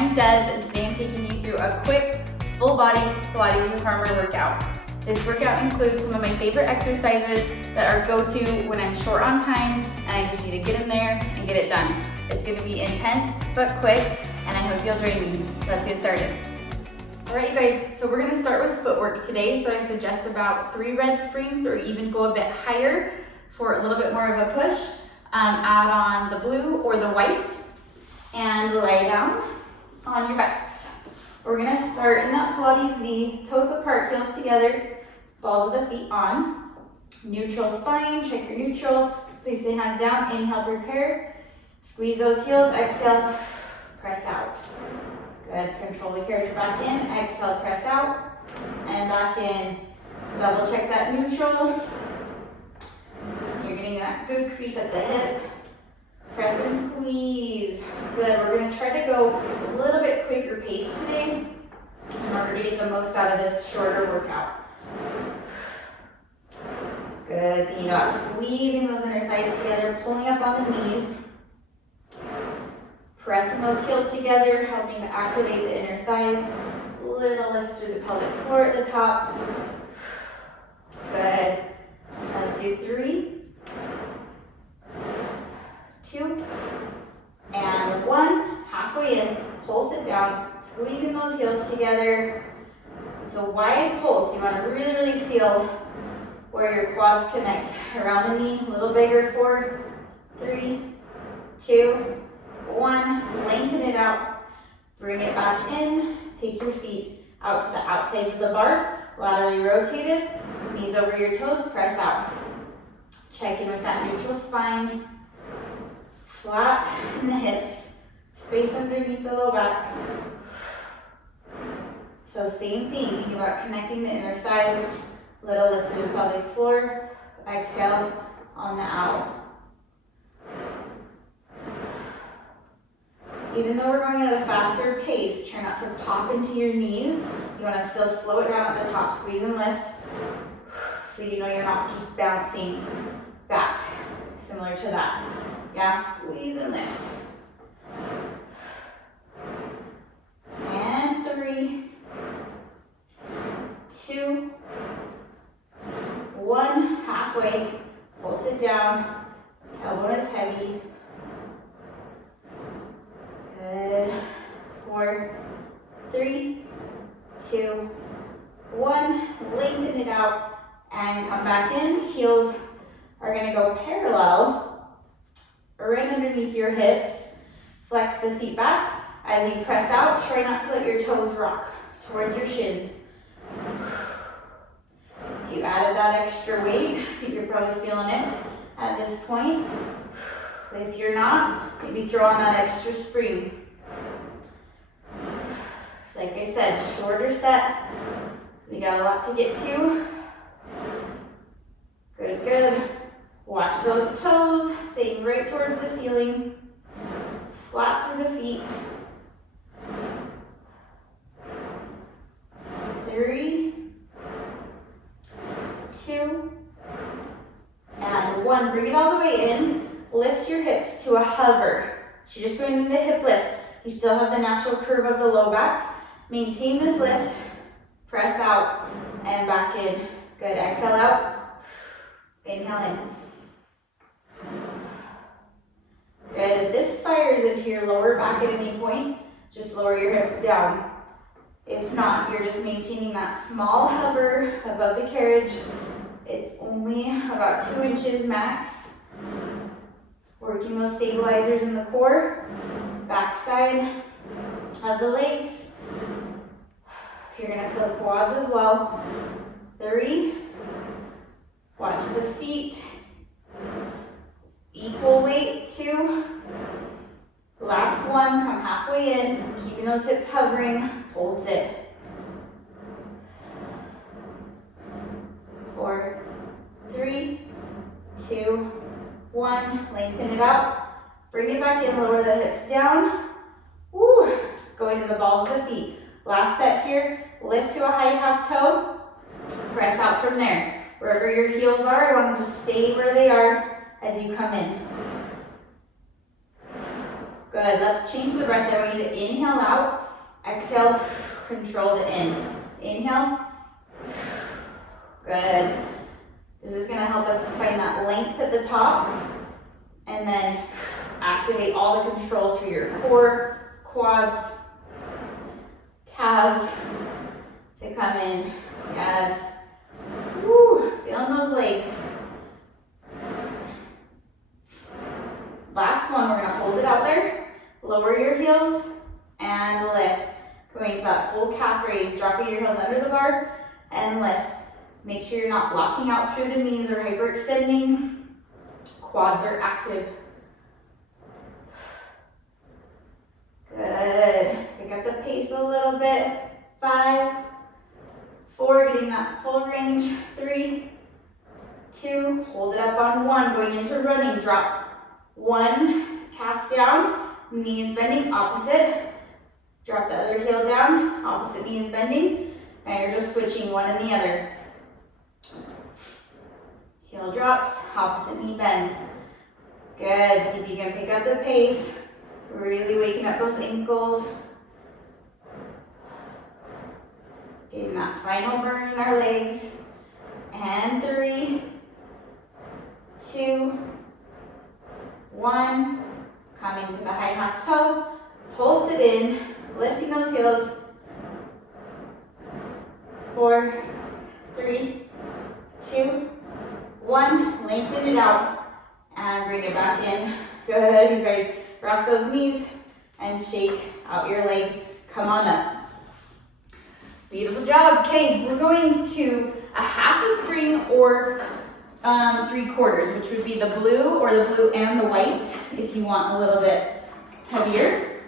I'm Des, and today I'm taking you through a quick, full body Pilates reformer workout. This workout includes some of my favorite exercises that are go-to when I'm short on time and I just need to get in there and get it done. It's gonna be intense but quick, and I hope you'll join me. Let's get started. All right, you guys, so we're gonna start with footwork today. So I suggest about 3 red springs or even go a bit higher for a little bit more of a push. Add on the blue or the white and lay down on your backs. We're gonna start in that Pilates V, toes apart, heels together, balls of the feet on. Neutral spine, check your neutral. Place the hands down, inhale, prepare. Squeeze those heels, exhale, press out. Good, control the carriage back in, exhale, press out, and back in. Double check that neutral. You're getting that good crease at the hip. Press and squeeze. Good, we're gonna try to go a little bit quicker pace today in order to get the most out of this shorter workout. Good, you got squeezing those inner thighs together, pulling up on the knees. Pressing those heels together, helping to activate the inner thighs. Little lift through the pelvic floor at the top. Good. Let's do 3, 2, and 1. Halfway in, pulse it down, squeezing those heels together. It's a wide pulse. You want to really, really feel where your quads connect around the knee. A little bigger. 4, 3, 2, 1. Lengthen it out. Bring it back in. Take your feet out to the outsides of the bar. Laterally rotated. Knees over your toes. Press out. Check in with that neutral spine. Flat in the hips. Space underneath the low back. So same thing. Think about connecting the inner thighs. Little lift through the pelvic floor. Exhale on the out. Even though we're going at a faster pace, try not to pop into your knees. You want to still slow it down at the top, squeeze and lift, so you know you're not just bouncing back, similar to that. Yeah, squeeze and lift. And 3, 2, 1, halfway, pulse it down, tailbone is heavy. Good. 4, 3, 2, 1. Lengthen it out and come back in. Heels are going to go parallel right underneath your hips. Flex the feet back. As you press out, try not to let your toes rock towards your shins. If you added that extra weight, you're probably feeling it at this point. If you're not, maybe throw on that extra spring. So like I said, shorter set. We got a lot to get to. Good, good. Watch those toes, staying right towards the ceiling. Flat through the feet. 3, 2, and 1. Bring it all the way in. Lift your hips to a hover. So you're just going into hip lift. You still have the natural curve of the low back. Maintain this lift. Press out and back in. Good. Exhale out. Inhale in. Good. If this fires into your lower back at any point, just lower your hips down. If not, you're just maintaining that small hover above the carriage. It's only about 2 inches max. Working those stabilizers in the core, back side of the legs. You're gonna feel the quads as well. 3, watch the feet. Equal weight. 2, last one, come halfway in, keeping those hips hovering, holds it. 4, 3, 2, 1, lengthen it out, bring it back in, lower the hips down. Woo! Go into the balls of the feet. Last set here, lift to a high half toe, press out from there. Wherever your heels are, I want them to stay where they are as you come in. Good, let's change the breath. I want you to inhale out, exhale, control the in. Inhale. Good. This is gonna help us to find that length at the top and then activate all the control through your core, quads, calves to come in. Yes. Woo, feeling those legs. Last one, we're gonna hold it out there, lower your heels, and lift. Going to that full calf raise, dropping your heels under the bar, and lift. Make sure you're not locking out through the knees or hyperextending. Quads are active. Good. Pick up the pace a little bit. 5, 4, getting that full range. 3, 2, hold it up on 1, going into running, drop 1, calf down, knees bending, opposite. Drop the other heel down, opposite knee is bending. Now you're just switching one and the other. Heel drops, opposite knee bends. Good, see if you can pick up the pace. Really waking up those ankles. Getting that final burn in our legs. And 3, 2, 1. Coming to the high half toe. Holds it in, lifting those heels. 4, 3, 2, 1. Lengthen it out and bring it back in. Good, you guys. Rock those knees and shake out your legs. Come on up. Beautiful job. Okay, we're going to a half a spring or 3/4, which would be the blue or the blue and the white if you want a little bit heavier.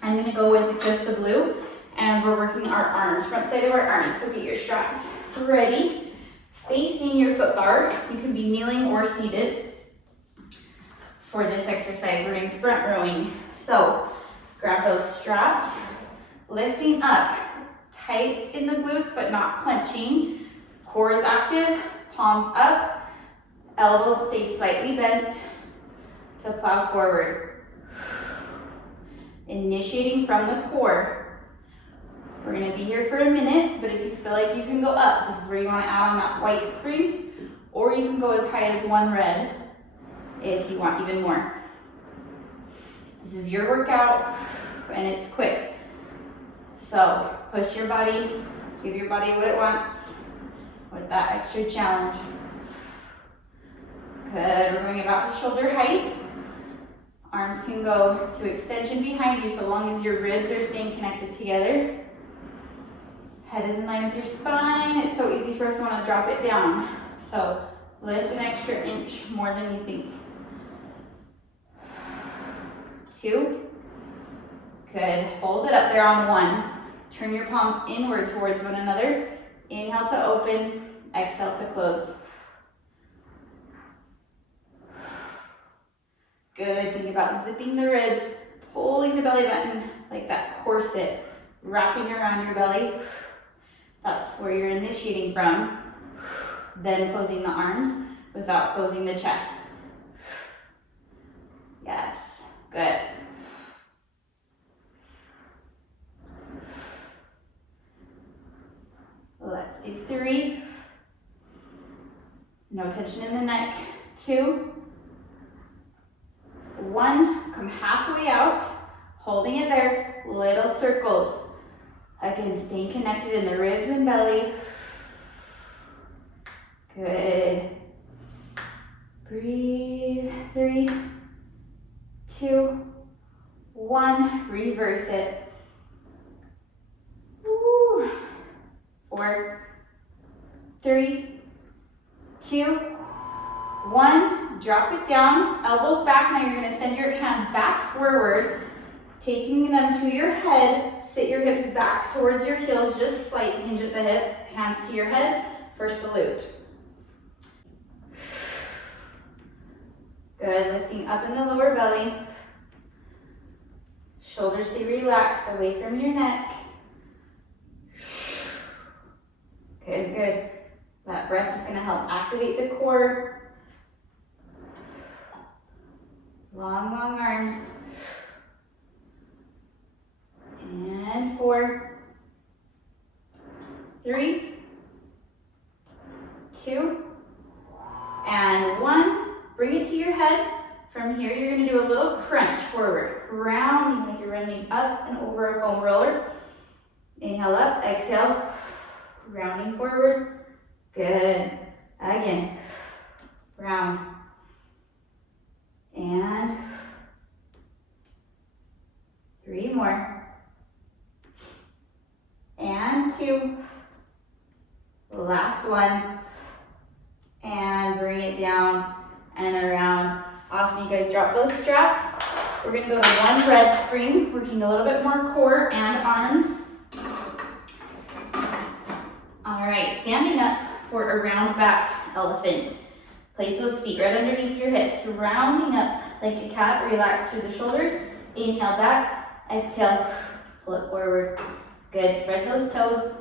I'm gonna go with just the blue, and we're working our arms, front side of our arms. So get your straps ready, facing your foot bar. You can be kneeling or seated. For this exercise, we're doing front rowing. So grab those straps, lifting up, tight in the glutes but not clenching. Core is active, palms up, elbows stay slightly bent to plow forward. Initiating from the core. We're gonna be here for a minute, but if you feel like you can go up, this is where you wanna add on that white spring, or you can go as high as 1 red. If you want even more. This is your workout and it's quick. So push your body, give your body what it wants with that extra challenge. Good, we're going about to shoulder height. Arms can go to extension behind you so long as your ribs are staying connected together. Head is in line with your spine. It's so easy for us to want to drop it down. So lift an extra inch more than you think. 2. Good. Hold it up there on 1. Turn your palms inward towards one another. Inhale to open. Exhale to close. Good. Think about zipping the ribs, pulling the belly button like that corset, wrapping around your belly. That's where you're initiating from. Then closing the arms without closing the chest. Yes. Good. Let's do 3. No tension in the neck. 2, 1. Come halfway out, holding it there. Little circles. Again, staying connected in the ribs and belly. Good. Breathe. 3, 2, 1. Reverse it. Woo. 4, 3, 2, 1. Drop it down. Elbows back. Now you're going to send your hands back forward, taking them to your head. Sit your hips back towards your heels. Just slight hinge at the hip. Hands to your head for salute. Good. Lifting up in the lower belly. Shoulders stay relaxed away from your neck. Good, good. That breath is going to help activate the core. Long, long arms. And 4, 3, 2, and 1. Bring it to your head. From here, you're gonna do a little crunch forward, rounding like you're running up and over a foam roller. Inhale up, exhale, rounding forward. Good. Again, round. And 3 more. And 2. Last one. And bring it down and around. Awesome, you guys drop those straps. We're gonna go to one red spring, working a little bit more core and arms. All right, standing up for a round back elephant. Place those feet right underneath your hips, rounding up like a cat. Relax through the shoulders. Inhale back, exhale, pull it forward. Good, spread those toes.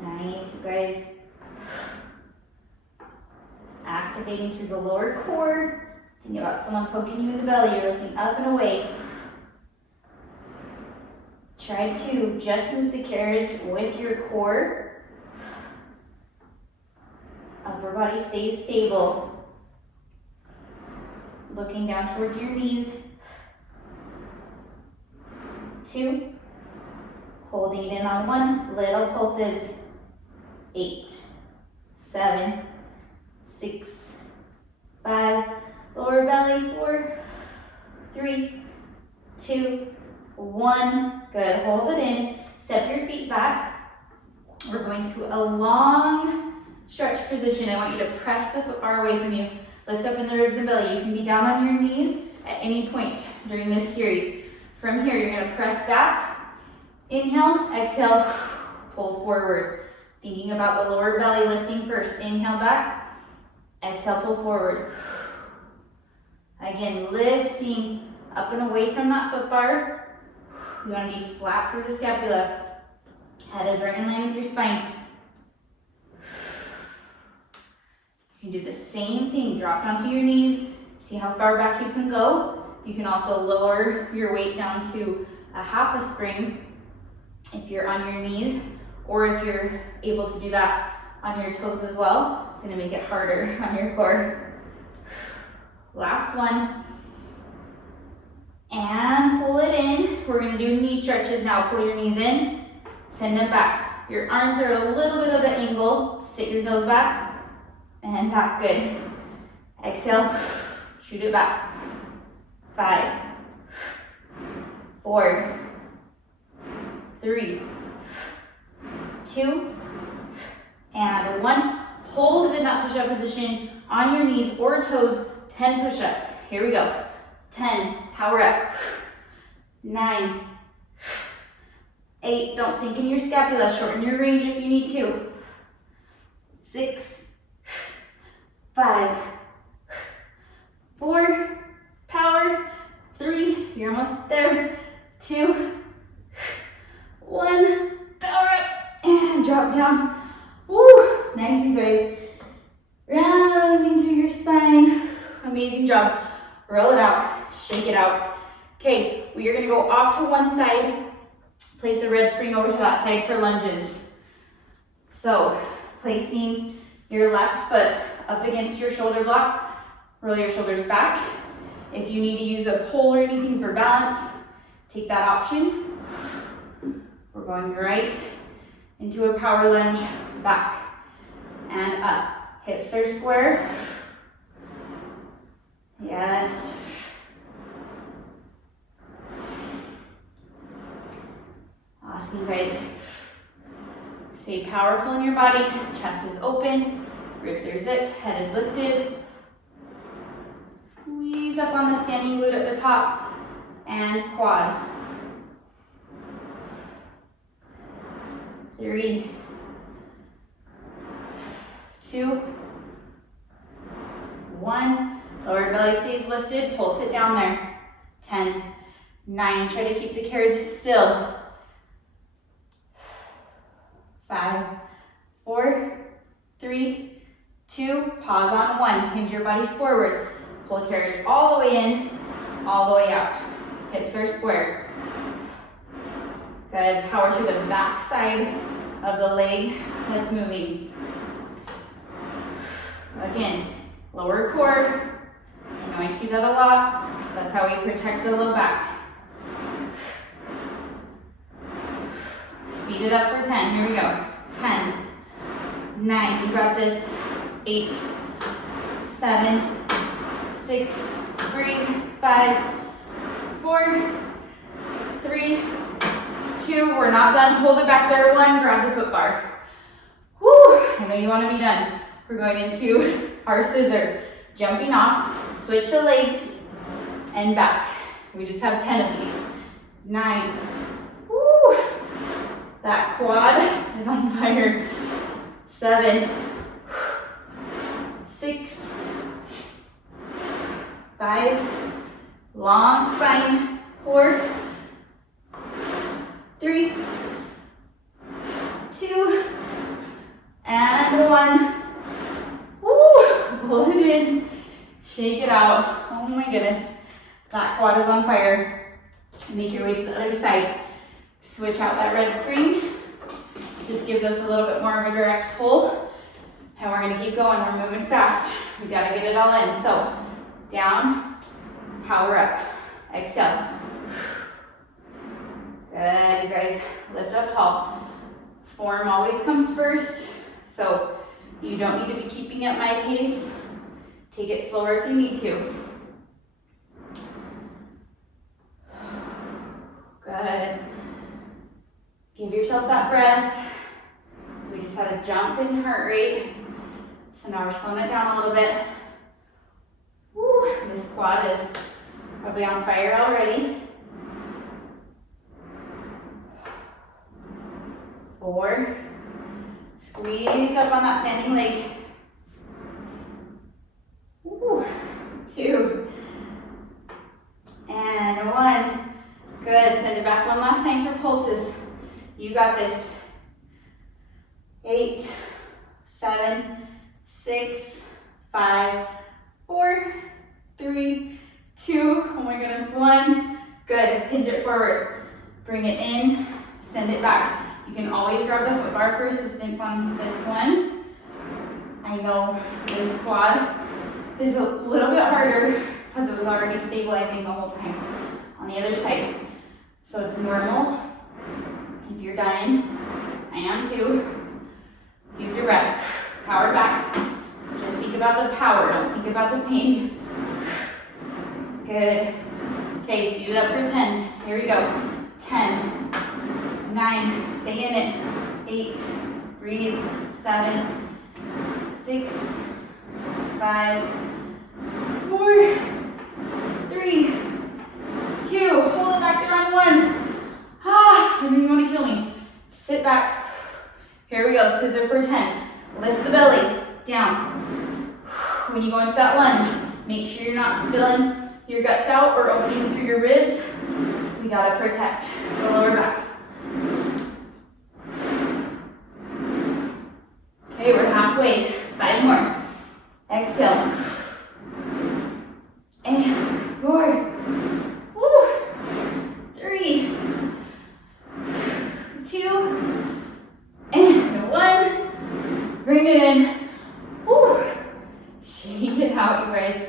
Nice, you guys. Activating through the lower core. Think about someone poking you in the belly. You're looking up and away. Try to just move the carriage with your core. Upper body stays stable. Looking down towards your knees. 2. Holding in on 1. Little pulses. 8, 7, 6, 5. Lower belly. 4, 3, 2, 1. Good. Hold it in. Step your feet back. We're going to a long stretch position. I want you to press the foot bar away from you. Lift up in the ribs and belly. You can be down on your knees at any point during this series. From here, you're going to press back. Inhale, exhale, pull forward. Thinking about the lower belly lifting first. Inhale back, exhale, pull forward. Again, lifting up and away from that foot bar. You want to be flat through the scapula. Head is right in line with your spine. You can do the same thing. Drop down to your knees. See how far back you can go. You can also lower your weight down to a half a spring if you're on your knees, or if you're able to do that on your toes as well. It's going to make it harder on your core. Last one. And pull it in. We're going to do knee stretches now. Pull your knees in, send them back. Your arms are at a little bit of an angle. Sit your nose back and back. Good. Exhale, shoot it back. 5, 4, 3, 2, and 1. Hold in that push-up position on your knees or toes. 10 push-ups. Here we go. 10. Power up. 9, 8. Don't sink in your scapula. Shorten your range if you need to. 6, 5, 4. Power. 3. You're almost there. 2, 1. Power up. And drop down. Woo! Nice, you guys. Rounding through your spine. Amazing job. Roll it out. Shake it out. Okay, we are going to go off to one side. Place a red spring over to that side for lunges. So, placing your left foot up against your shoulder block. Roll your shoulders back. If you need to use a pole or anything for balance, take that option. We're going right into a power lunge, back and up. Hips are square. Yes. Awesome, you guys. Stay powerful in your body. Chest is open, ribs are zipped, head is lifted. Squeeze up on the standing glute at the top and quad. 3, 2, 1. Lower belly stays lifted, pulse it down there. 10, 9, try to keep the carriage still. 5, 4, 3, 2, pause on 1. Hinge your body forward. Pull the carriage all the way in, all the way out. Hips are square. Good. Power through the back side of the leg that's moving. Again, lower core. I know I do that a lot. That's how we protect the low back. Speed it up for 10. Here we go. 10, 9, you got this. 8, 7, 6, breathe. 5, 4, 3, 2. We're not done. Hold it back there. 1, grab the foot bar. Woo! I know you want to be done. We're going into our scissor. Jumping off, switch the legs, and back. We just have 10 of these. 9. Woo! That quad is on fire. 7, 6, 5, long spine. 4, 3, 2, and 1. Woo! Pull it in, shake it out. Oh my goodness, that quad is on fire. Make your way to the other side. Switch out that red screen. Just gives us a little bit more of a direct pull. And we're gonna keep going, we're moving fast. We gotta get it all in. So, down, power up, exhale. Good, you guys, lift up tall. Form always comes first, so you don't need to be keeping at my pace. Take it slower if you need to. Good. Give yourself that breath. We just had a jump in heart rate. So now we're slowing it down a little bit. Woo, this quad is probably on fire already. 4. Squeeze up on that standing leg. Woo. 2. And 1. Good, send it back one last time for pulses. You got this. 8, 7, 6, 5, 4, 3, 2, oh my goodness, 1. Good, hinge it forward. Bring it in, send it back. You can always grab the foot bar for assistance on this one. I know this quad is a little bit harder because it was already stabilizing the whole time on the other side. So it's normal. If you're dying, I am too. Use your breath. Power back. Just think about the power, don't think about the pain. Good. Okay, speed it up for 10. Here we go. 10, 9, stay in it. 8, breathe. 7, 6, 5, 4, 3, 2. Hold it back there on 1. I know you want to kill me. Sit back. Here we go, scissor for 10. Lift the belly, down. When you go into that lunge, make sure you're not spilling your guts out or opening through your ribs. We gotta protect the lower back. Okay, we're halfway. 5 more. Exhale. And 4. Woo. 3. 2. And 1. Bring it in. Woo. Shake it out, you guys.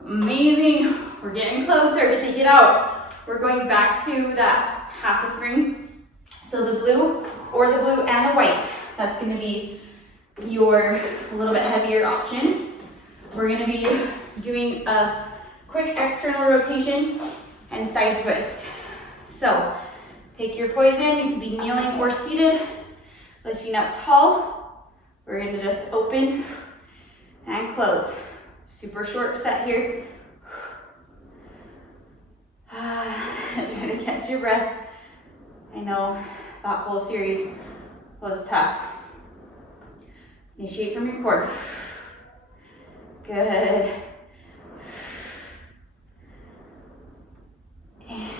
Amazing. We're getting closer. Shake it out. We're going back to that half a spring. So the blue or the blue and the white. That's going to be your little bit heavier option. We're going to be doing a quick external rotation and side twist. So take your poise in. You can be kneeling or seated, lifting up tall. We're going to just open and close. Super short set here. Try to catch your breath. I know that whole series was tough. Initiate from your core. Good. And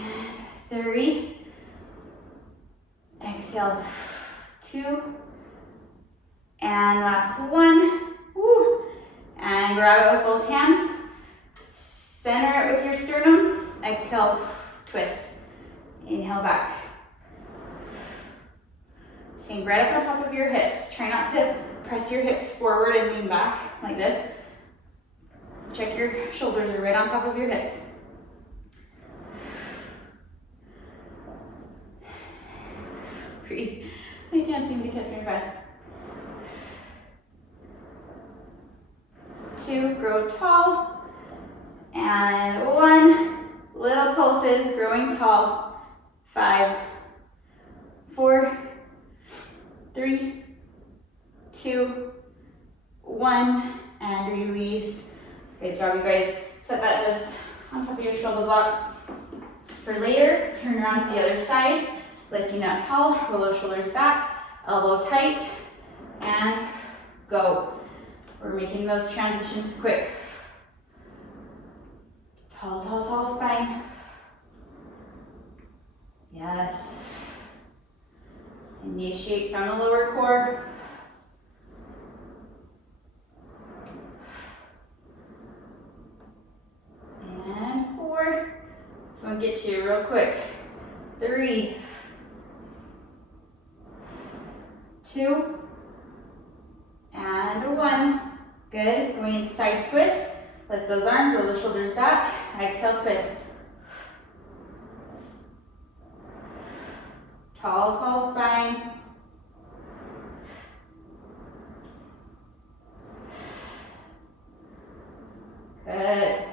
3. Exhale. 2. And last 1. Woo. And grab it with both hands. Center it with your sternum. Exhale. twist. Inhale back. Staying right up on top of your hips. Try not to press your hips forward and lean back like this. Check your shoulders are right on top of your hips. Breathe. I can't seem to catch my breath. 2, grow tall. And 1, little pulses, growing tall. 5, 4, 3, 2, 1, and release. Good job, you guys. Set that just on top of your shoulder block. For later, turn around to the other side, lifting up tall, roll those shoulders back, elbow tight, and go. We're making those transitions quick. Tall, tall, tall spine. Yes. Initiate from the lower core. And 4. This one gets you real quick. 3, 2, and 1. Good. Going into side twist. Lift those arms, roll the shoulders back. Exhale, twist. Tall, tall spine. Good.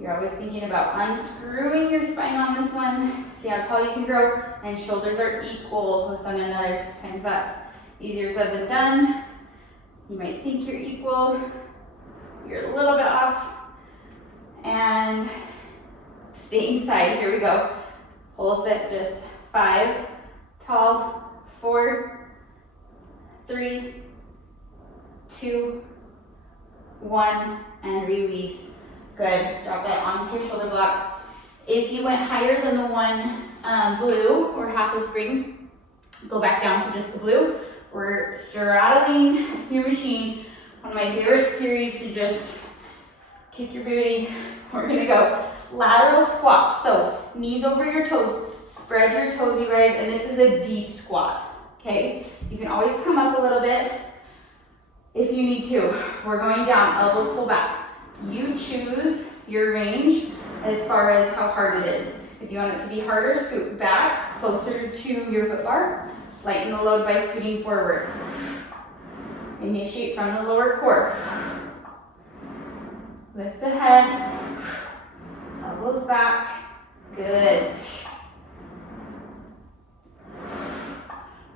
You're always thinking about unscrewing your spine on this one. See how tall you can grow, and shoulders are equal with one another. Sometimes that's easier said than done. You might think you're equal. You're a little bit off. And same side, here we go. Pulse it, just 5, tall, 4, 3, 2, 1, and release. Good, drop that onto your shoulder block. If you went higher than the one blue, or half a spring, go back down to just the blue. We're straddling your machine. One of my favorite series to just kick your booty. We're gonna go lateral squat. So knees over your toes, spread your toes, you guys, and this is a deep squat, okay? You can always come up a little bit if you need to. We're going down, elbows pull back. You choose your range as far as how hard it is. If you want it to be harder, scoot back closer to your foot bar. Lighten the load by scooting forward. Initiate from the lower core. Lift the head, elbows back. Good.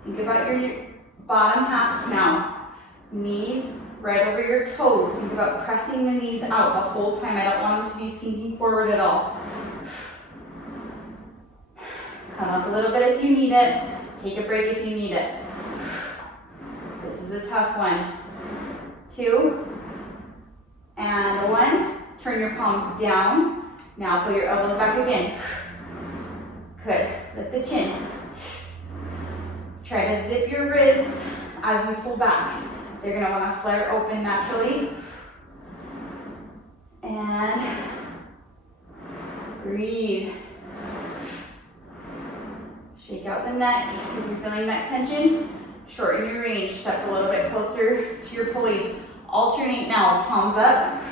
Think about your bottom half now. Knees right over your toes. Think about pressing the knees out the whole time. I don't want them to be sinking forward at all. Come up a little bit if you need it. Take a break if you need it. This is a tough one. 2, and 1. Turn your palms down. Now pull your elbows back again. Good. Lift the chin. Try to zip your ribs as you pull back. They're going to want to flare open naturally. And breathe. Shake out the neck. If you're feeling neck tension, shorten your range. Step a little bit closer to your pulleys. Alternate now. Palms up,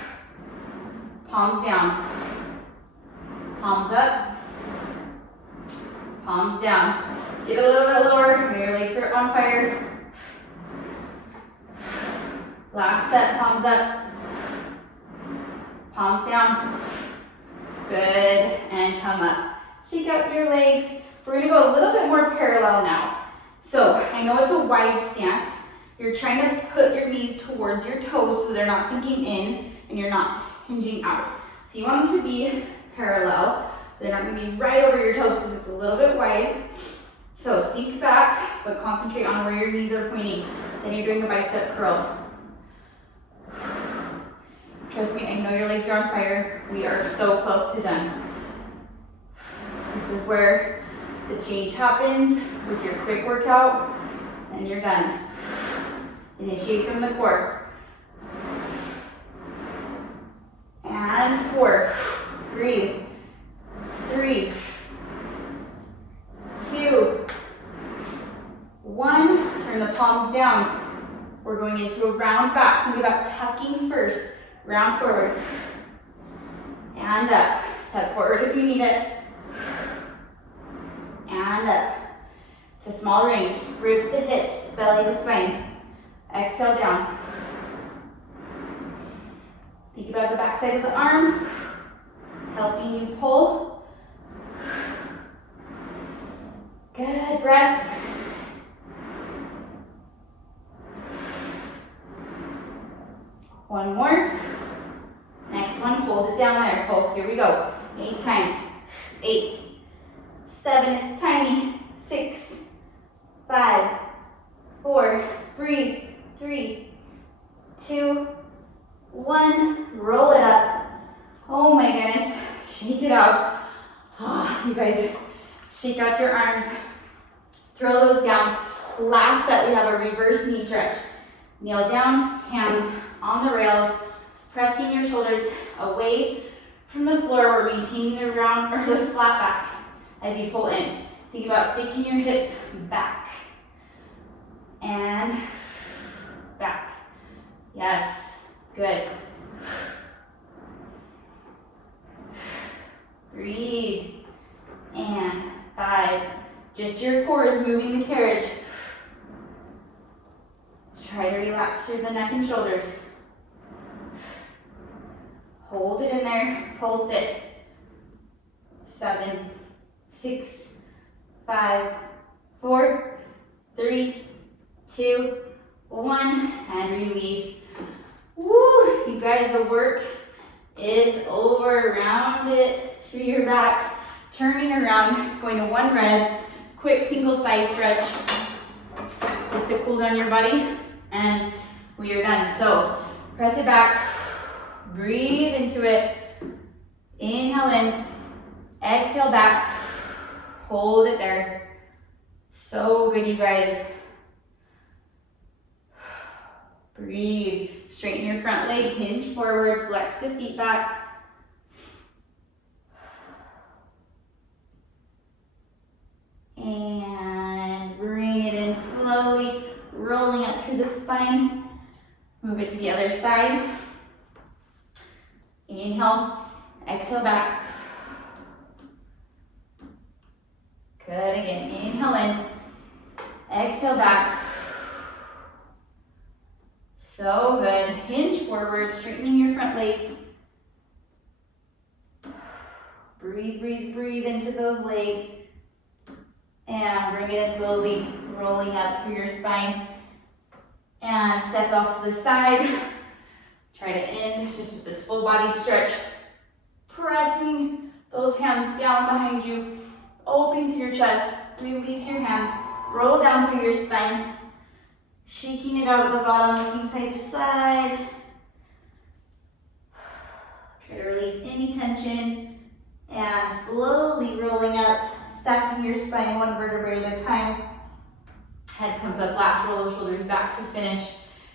palms down. Palms up, palms down. Get a little bit lower. Your legs are on fire. Last set, palms up, palms down. Good, and come up. Shake out your legs. We're gonna go a little bit more parallel now. So I know it's a wide stance. You're trying to put your knees towards your toes so they're not sinking in and you're not hinging out. So you want them to be parallel. They're not gonna be right over your toes because it's a little bit wide. So sink back, but concentrate on where your knees are pointing. Then you're doing a bicep curl. Trust me, I know your legs are on fire. We are so close to done. This is where the change happens with your quick workout, and you're done. Initiate from the core. and 4. Breathe. 3, 2, 1. Turn the palms down. We're going into a round back. Think about tucking first. Round forward. And up. Step forward if you need it. And up. It's a small range. Ribs to hips, belly to spine. Exhale down. Think about the back side of the arm, helping you pull. Good breath. One more. Next one, hold it down there. Pulse, here we go. 8 times. 8, 7, it's tiny. 6, 5, 4, breathe. 3, 2, 1, roll it up. Oh my goodness, shake it out. Oh, you guys, shake out your arms. Throw those down. Last set, we have a reverse knee stretch. Kneel down, hands on the rails, pressing your shoulders away from the floor. We're maintaining the round or the flat back as you pull in. Think about sticking your hips back and back. Yes, good. Breathe. And 5. Just your core is moving the carriage. Try to relax through the neck and shoulders. Hold it in there. Pulse it. 7, 6, 5, 4, 3, 2, 1, and release. Woo! You guys, the work is over. Round it through your back, turning around, going to one red, quick single thigh stretch, just to cool down your body, and we are done. So press it back, breathe into it, inhale in, exhale back, hold it there. So good, you guys. Breathe. Straighten your front leg, hinge forward, flex the feet back. And bring it in slowly, rolling up through the spine. Move it to the other side. Inhale, exhale back. Good, again, inhale in, exhale back. So good. Hinge forward, straightening your front leg. Breathe, breathe, breathe into those legs. And bring it in slowly, rolling up through your spine. And step off to the side. Try to end just with this full body stretch. Pressing those hands down behind you. Opening through your chest. Release your hands. Roll down through your spine. Shaking it out at the bottom, looking side to side. Try to release any tension. And slowly rolling up, stacking your spine one vertebrae at a time. Head comes up, lateral, shoulders back to finish.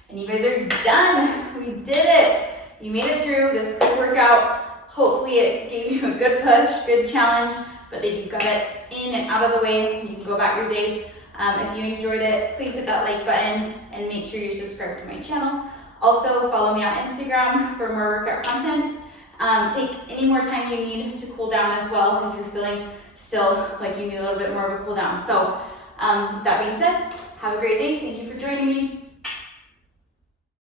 And you guys are done. We did it. You made it through this good workout. Hopefully it gave you a good push, good challenge, but that you got it in and out of the way. You can go about your day. If you enjoyed it, please hit that like button and make sure you're subscribed to my channel. Also, follow me on Instagram for more workout content. Take any more time you need to cool down as well if you're feeling still like you need a little bit more of a cool down. So that being said, have a great day. Thank you for joining me.